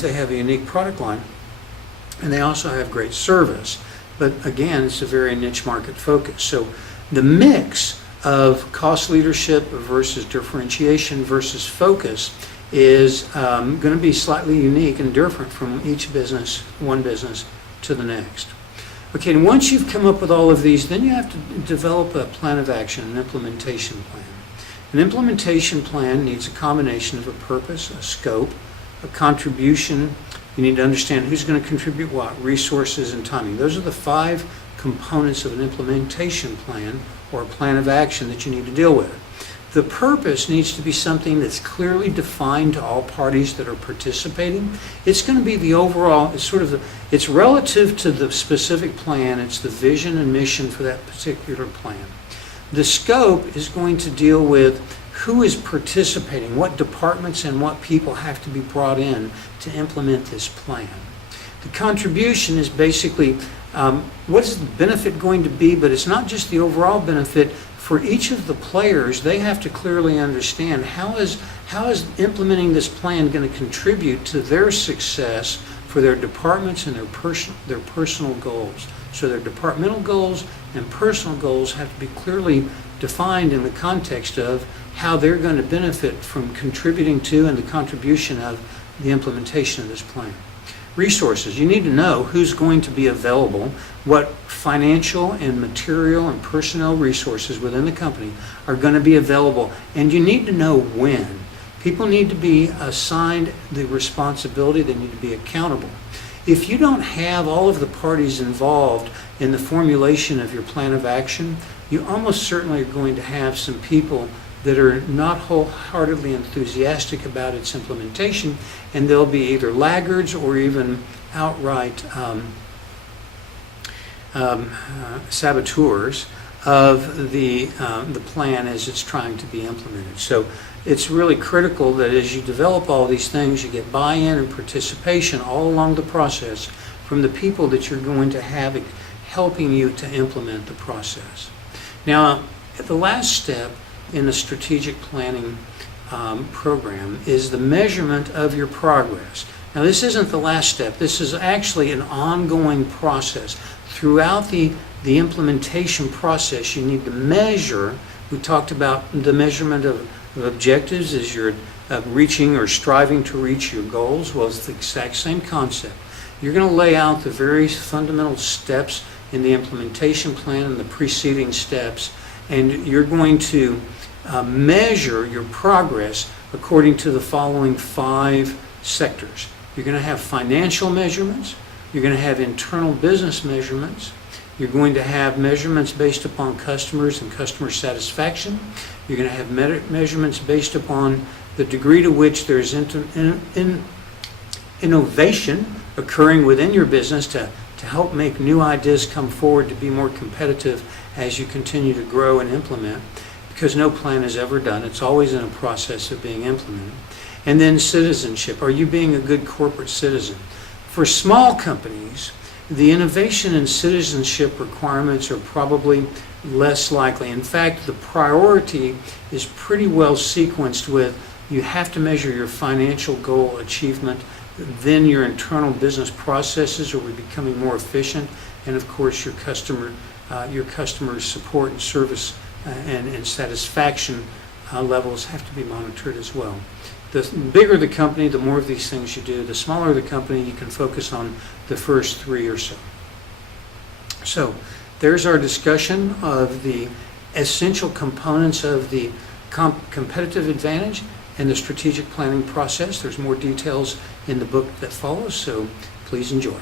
They have a unique product line, and they also have great service. But again, it's a very niche market focus. So the mix of cost leadership versus differentiation versus focus is going to be slightly unique and different from each business, one business to the next. Okay, and once you've come up with all of these, then you have to develop a plan of action, an implementation plan. An implementation plan needs a combination of a purpose, a scope, a contribution. You need to understand who's going to contribute what, resources, and timing. Those are the 5 components of an implementation plan or a plan of action that you need to deal with. The purpose needs to be something that's clearly defined to all parties that are participating. It's going to be the overall, it's relative to the specific plan. It's the vision and mission for that particular plan. The scope is going to deal with who is participating, what departments and what people have to be brought in to implement this plan. The contribution is basically what is the benefit going to be, but it's not just the overall benefit. For each of the players, they have to clearly understand how is implementing this plan going to contribute to their success for their departments and their personal goals. So their departmental goals and personal goals have to be clearly defined in the context of how they're going to benefit from contributing to and the contribution of the implementation of this plan. Resources. You need to know who's going to be available, what financial and material and personnel resources within the company are going to be available, and you need to know when. People need to be assigned the responsibility, they need to be accountable. If you don't have all of the parties involved in the formulation of your plan of action, you almost certainly are going to have some people that are not wholeheartedly enthusiastic about its implementation, and they'll be either laggards or even outright saboteurs of the plan as it's trying to be implemented. So it's really critical that as you develop all these things, you get buy-in and participation all along the process from the people that you're going to have helping you to implement the process. Now, the last step in the strategic planning program is the measurement of your progress. Now, this isn't the last step. This is actually an ongoing process. Throughout the implementation process, you need to measure. We talked about the measurement of objectives as you're reaching or striving to reach your goals. Well, it's the exact same concept. You're going to lay out the various fundamental steps in the implementation plan and the preceding steps, and you're going to measure your progress according to the following 5 sectors. You're going to have financial measurements, you're going to have internal business measurements, you're going to have measurements based upon customers and customer satisfaction, you're going to have measurements based upon the degree to which there's innovation occurring within your business to help make new ideas come forward to be more competitive as you continue to grow and implement, because no plan is ever done. It's always in a process of being implemented. And then citizenship. Are you being a good corporate citizen? For small companies, the innovation and citizenship requirements are probably less likely. In fact, the priority is pretty well sequenced with you have to measure your financial goal achievement, then your internal business processes are becoming more efficient, and of course your customer support and service and satisfaction levels have to be monitored as well. The bigger the company, the more of these things you do. The smaller the company, you can focus on the first 3 or so. So there's our discussion of the essential components of the competitive advantage and the strategic planning process. There's more details in the book that follows, so please enjoy.